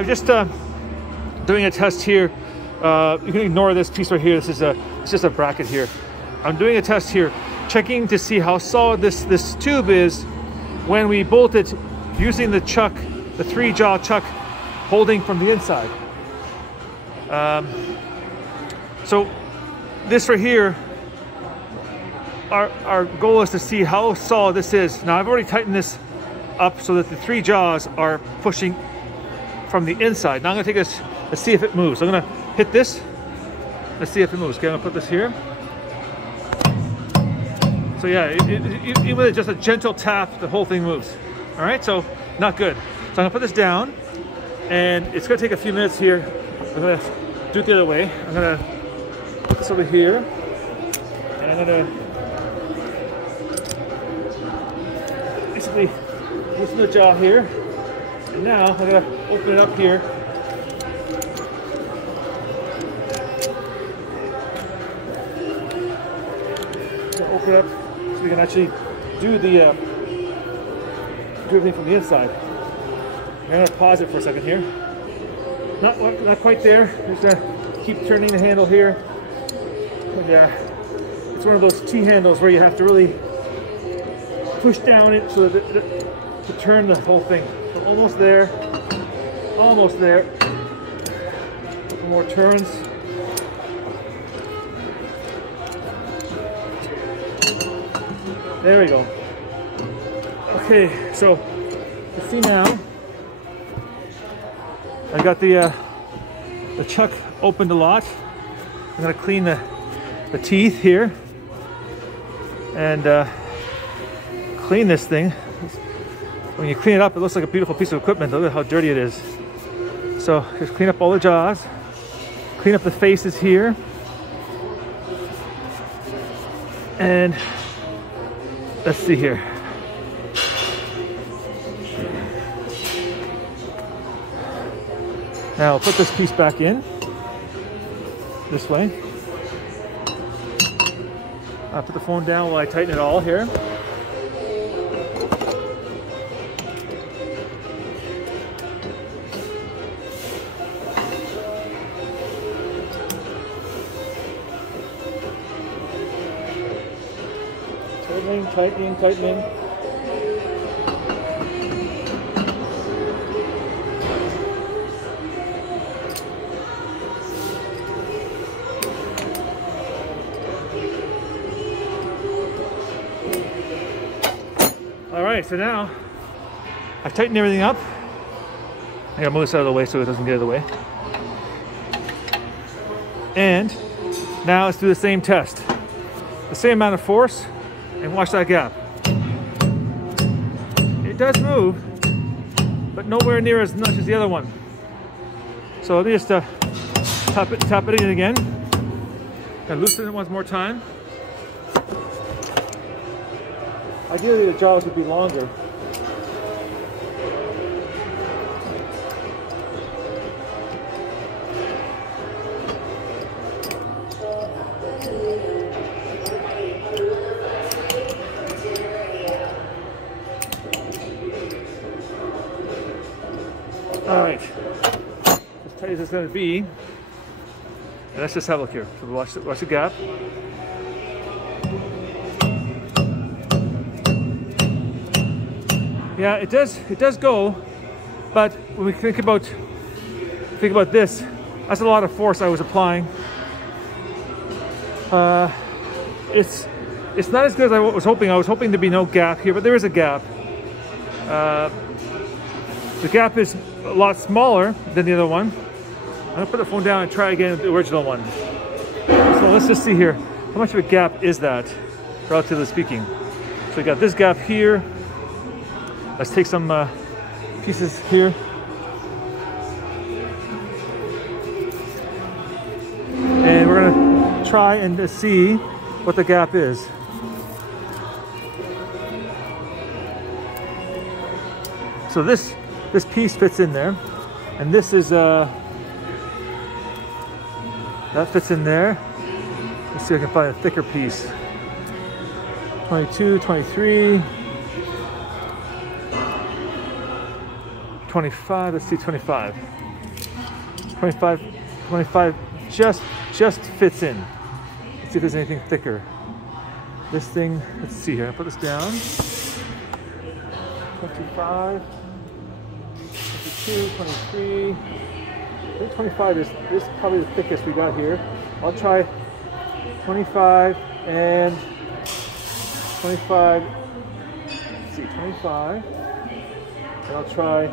I'm just doing a test here. You can ignore this piece right here. It's just a bracket here. I'm doing a test here, checking to see how solid this tube is when we bolt it using the chuck, the 3-jaw chuck, holding from the inside. So this right here, our goal is to see how solid this is. Now I've already tightened this up so that the 3 jaws are pushing from the inside. Now I'm gonna take this, let's see if it moves. I'm gonna hit this, let's see if it moves. Okay, I'm gonna put this here. So yeah, even with just a gentle tap, the whole thing moves. All right, so not good. So I'm gonna put this down, and it's gonna take a few minutes here. I'm gonna do it the other way. I'm gonna put this over here, and I'm gonna basically loosen the jaw here. And now I'm gonna open it up here. Open it up so we can actually do everything from the inside. I'm gonna pause it for a second here. Not quite there. Just gonna keep turning the handle here. And it's one of those T handles where you have to really push down it so that to turn the whole thing. So almost there. Almost there. A couple more turns. There we go. Okay, so you see now, I got the chuck opened a lot. I'm gonna clean the teeth here and clean this thing. When you clean it up, it looks like a beautiful piece of equipment. Look at how dirty it is. So just clean up all the jaws, clean up the faces here, and let's see here. Now I'll put this piece back in this way. I'll put the phone down while I tighten it all here. Tightening, tightening. All right, so now I've tightened everything up. I gotta move this out of the way so it doesn't get in the way. And now let's do the same test. The same amount of force. And watch that gap. It does move, but nowhere near as much as the other one. So let me just tap it in again. And loosen it one more time. Ideally, the jaws would be longer. All right, as tight as it's going to be, and let's just have a look here. So watch the gap. Yeah, it does go, but when we think about this, that's a lot of force I was applying. It's not as good as I was hoping. I was hoping there'd be no gap here, but there is a gap. The gap is a lot smaller than the other one. I'm gonna put the phone down and try again with the original one. So let's just see here. How much of a gap is that, relatively speaking? So we got this gap here. Let's take some pieces here. And we're gonna try and see what the gap is. So this piece fits in there, and this is that fits in there. Let's see if I can find a thicker piece. 22, 23, 25. Let's see, 25. 25 just fits in. Let's see if there's anything thicker. This thing, let's see here, I'll put this down. 25, 22, 23. I think 25 is probably the thickest we got here. I'll try 25 and 25. Let's see, 25. And I'll try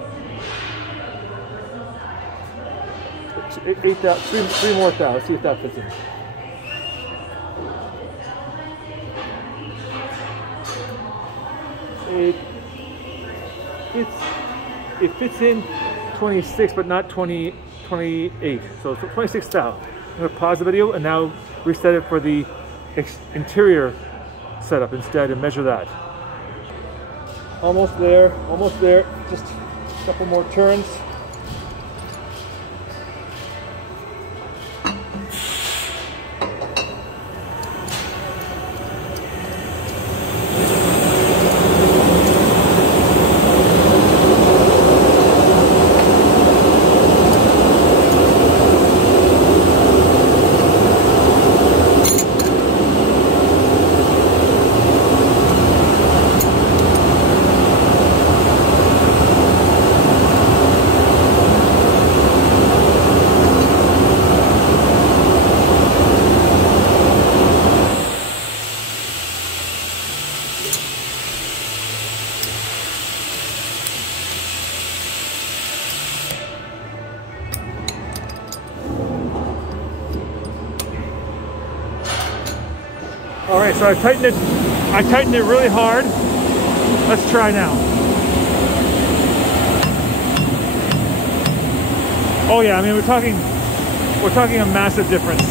3 more thou. Let's see if that fits in. It fits in 26, but not 28. So it's 26 thou. I'm going to pause the video and now reset it for the interior setup instead and measure that. Almost there, almost there. Just a couple more turns. All right, so I tightened it really hard. Let's try now. Oh yeah, I mean we're talking a massive difference.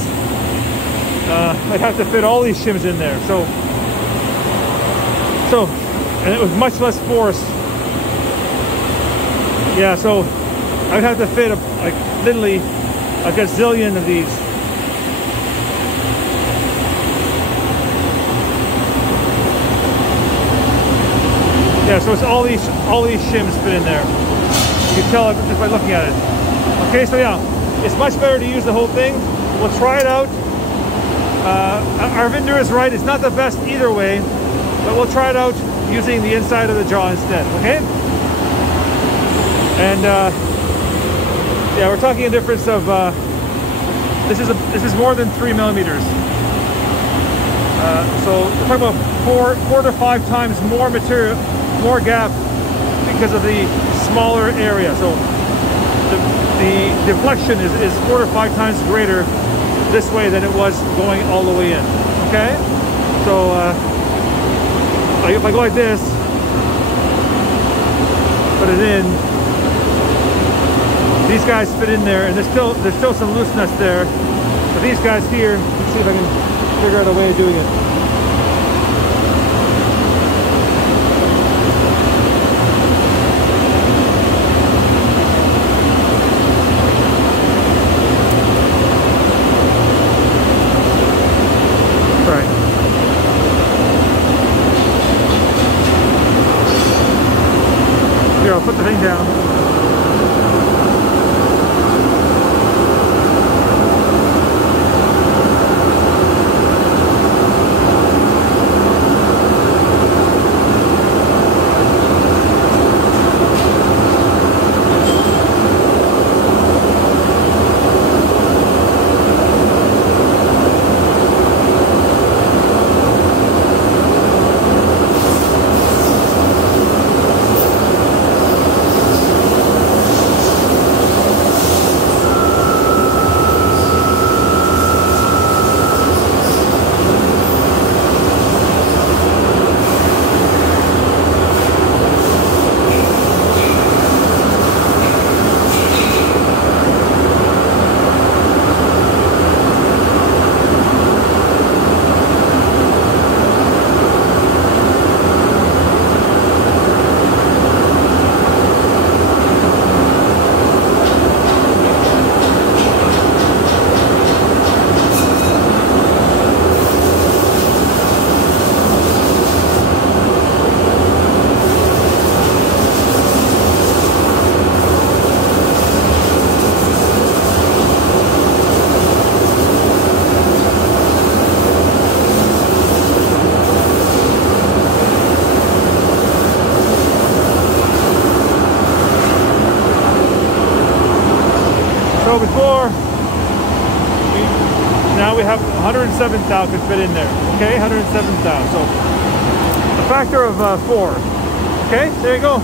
I'd have to fit all these shims in there. So and it was much less force. Yeah, so I'd have to fit like literally a gazillion of these. Yeah, so it's all these shims fit in there. You can tell just by looking at it. Okay, so yeah, it's much better to use the whole thing. We'll try it out. Arvinder is right, it's not the best either way, but we'll try it out using the inside of the jaw instead, okay? And yeah, we're talking a difference of, this is more than 3 millimeters. So we're talking about 4 to 5 times more material, more gap because of the smaller area. So the deflection is 4 to 5 times greater this way than it was going all the way in. Okay, so if I go like this, put it in, these guys fit in there, and there's still some looseness there. But these guys here, let's see if I can figure out a way of doing it. Here, I'll put the thing down. So before, now we have 107 thou could fit in there. Okay, 107 thou. So a factor of 4. Okay, there you go.